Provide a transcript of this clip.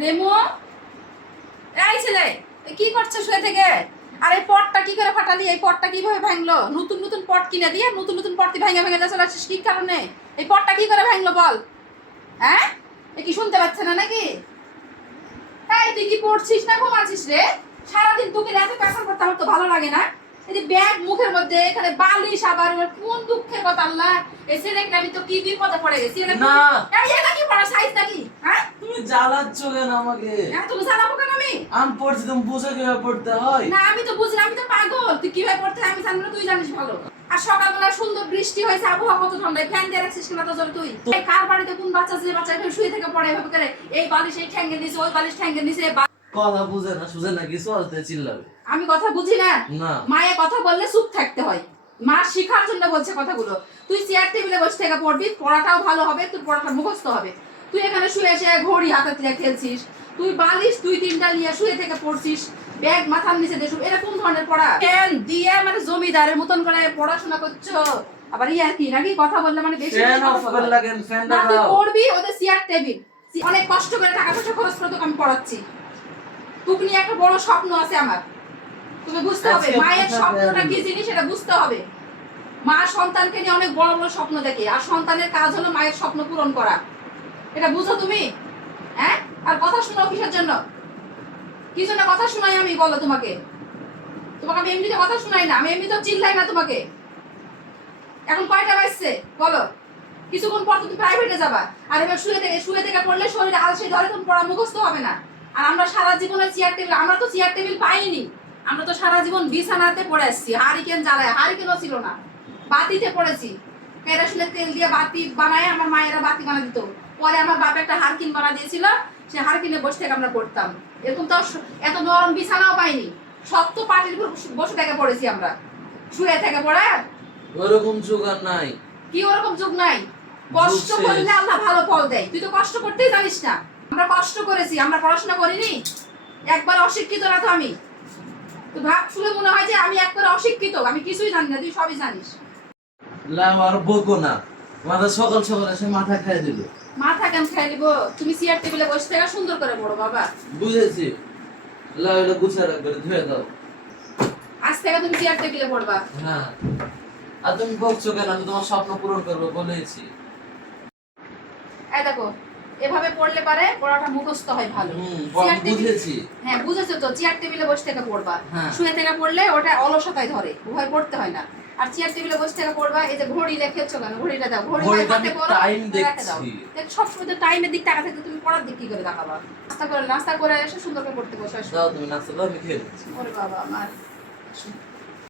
Reno? এই ছেলে কি করছ শুয়ে থেকে? আর এই পটটা কি করে ফাটালি? এই পটটা কীভাবে ভাঙলো? নতুন নতুন পট কিনে দিয়ে নতুন নতুন পট ভেঙে ভেঙে চলে আসছিস কি কারণে? এই পটটা কি করে ভাঙলো বল? হ্যাঁ? এ কি শুনতে পাচ্ছে না নাকি? এই তুই কি পড়ছিস না ঘুমাচ্ছিস রে? সারাদিন তোকে এত পেশাল করতে আমার তো ভালো লাগে না। এই যে ব্যাগ মুখের মধ্যে এখানে বালিশ আবার কোন দুঃখের কথা আল্লাহ? এই ছেলেকে আমি তো কি বিপদে পড়ে গেছি। না। এই এটা কি পড়া সাইজ নাকি? হ্যাঁ? জ্বালাচ্ছ কেন আমাকে? তুমি জানাব কেন আমি? আমি পড়ছি তুমি বুঝে কীভাবে পড়তে হয়? না আমি তো বুঝি আমি তো পাগল। তুই কীভাবে পড়তে হয় আমি জানি না তুই জানিস ভালো। আর সকালবেলা সুন্দর বৃষ্টি হয়েছে আবহাওয়া কত ঠান্ডা। ফ্যান দিয়ে রাখছিস কিনা তো জল তুই? কার বাড়িতে কোন বাচ্চা যে বাচ্চা শুয়ে থেকে পড়ে এভাবে করে এই বালিশ এই ঠ্যাঙ্গে নিচে ওই বালিশ ঠ্যাঙ্গে নিচে কথা বুঝে না সুঝে না কিছু আসতে চিল্লাবে। আমি কথা বুঝি না? না। মায়ে কথা বললে চুপ থাকতে হয়। মা শেখার জন্য বলছে কথাগুলো। তুই চেয়ার টেবিলে বসে থেকে পড়বি পড়াটাও ভালো হবে তোর পড়াটা মুখস্থ হবে। তুই এখানে শুয়ে এসে ঘড়ি হাতে তুলে খেলছিস। তুই বালিশ তুই তিনটা নিয়ে শুয়ে থেকে পড়ছিস। ব্যাগ মাথার নিচে দেশ এটা কোন ধরনের পড়া। ফ্যান দিয়ে মানে জমিদারের মতন করে পড়াশোনা করছ? আবার ইয়ার কি নাকি? কথা বললে মানে বেশি না তুই পড়বি ওদের চেয়ার টেবিল অনেক কষ্ট করে টাকা পয়সা খরচ করে তোকে আমি পড়াচ্ছি। তোকে নিয়ে একটা বড় স্বপ্ন আছে আমার। তুমি বুঝতে হবে মায়ের স্বপ্নটা কি জিনিস সেটা বুঝতে হবে। মা সন্তানকে নিয়ে অনেক বড় বড় স্বপ্ন দেখে আর সন্তানের কাজ হলো মায়ের স্বপ্ন পূরণ করা। এটা বুঝো তুমি? হ্যাঁ? আর কথা শোনাও কিসের জন্য? কি জন্য কথা শোনাই আমি, বলো তোমাকে? তোমাকে আমি এমনিতে কথা শোনাই না, আমি এমনিতেও চিল্লাই না তোমাকে। এখন কয়টা বাজছে? বলো। কিছুক্ষণ পর তুমি প্রাইভেটে যাবা। আর এবার শুয়ে থেকে শুয়ে থেকে পড়লে শরীরে আলসে ধরে তুমি পড়া মুখস্থ হবে না। আর আমরা সারা জীবনে চেয়ার টেবিল আমরা তো চেয়ার টেবিল পাইনি। আমরা তো সারা জীবন বিছানাতে পড়ে আসছি। হারিকেন জ্বালায় হারিকেনও ছিল না। বাতিতে পড়েছি। কেরাসিনের তেল দিয়ে বাতি বানায় আমার মায়েরা বাতি বানা দিত। পরে আমার বাবা একটা হারকিন বানা দিয়েছিল সে হারকিনে বসে থেকে আমরা পড়তাম। এরকম তো এত নরম বিছানাও পাইনি। শক্ত পাটির উপর বসে থেকে পড়েছি আমরা। শুয়ে থেকে পড়ে। ওরকম জোগাড় নাই। কি ওরকম যুগ নাই? কষ্ট যুগ করলে আল্লাহ ভালো ফল দেয়। তুই তো কষ্ট করতেই জানিস না। আমরা কষ্ট করেছি আমরা পড়াশোনা করিনি। একবার অশিক্ষিত না তো আমি। তুই ভাব শুনে মনে হয় যে আমি একবার অশিক্ষিত। আমি কিছুই জানি না তুই সবই জানিস। লাভ আর বকো না। মাথা সকাল সকাল এসে মাথা খাই দিল। মাথা কেন খাই দিব? তুমি চেয়ার টেবিলে বসে থেকে সুন্দর করে পড়ো বাবা। বুঝেছি। লাভ এটা গুছিয়ে রাখবে ধুয়ে দাও। আজ থেকে তুমি চেয়ার টেবিলে পড়বা। হ্যাঁ। আর তুমি বকছো কেন? আমি তোমার স্বপ্ন পূরণ করব বলেছি এই দেখো এভাবে পড়লে পারে পড়াটা মুখস্থ হয় ভালো। বুঝেছি। হ্যাঁ বুঝেছ তো? চেয়ার টেবিলে বসে থেকে পড়বা। হ্যাঁ। শুয়ে থেকে পড়লে ওটা অলসতায় ধরে ভয় পড়তে হয় না। আর চেয়ার টেবিলে বসে থেকে পড়বা এই যে ঘড়ি রেখেছো কেন ঘড়িটা দাও ঘড়ি ঘড়িটা হাতে পড়ো টাইম দেখছি। দেখ সবসময় তো টাইমের দিক টাকা থাকতে তুমি পড়ার দিক কি করে দেখাবা? নাস্তা করে নাস্তা করে এসে সুন্দর করে পড়তে বসে দাও তুমি নাস্তা দাও আমি খেয়ে ওরে বাবা আমার।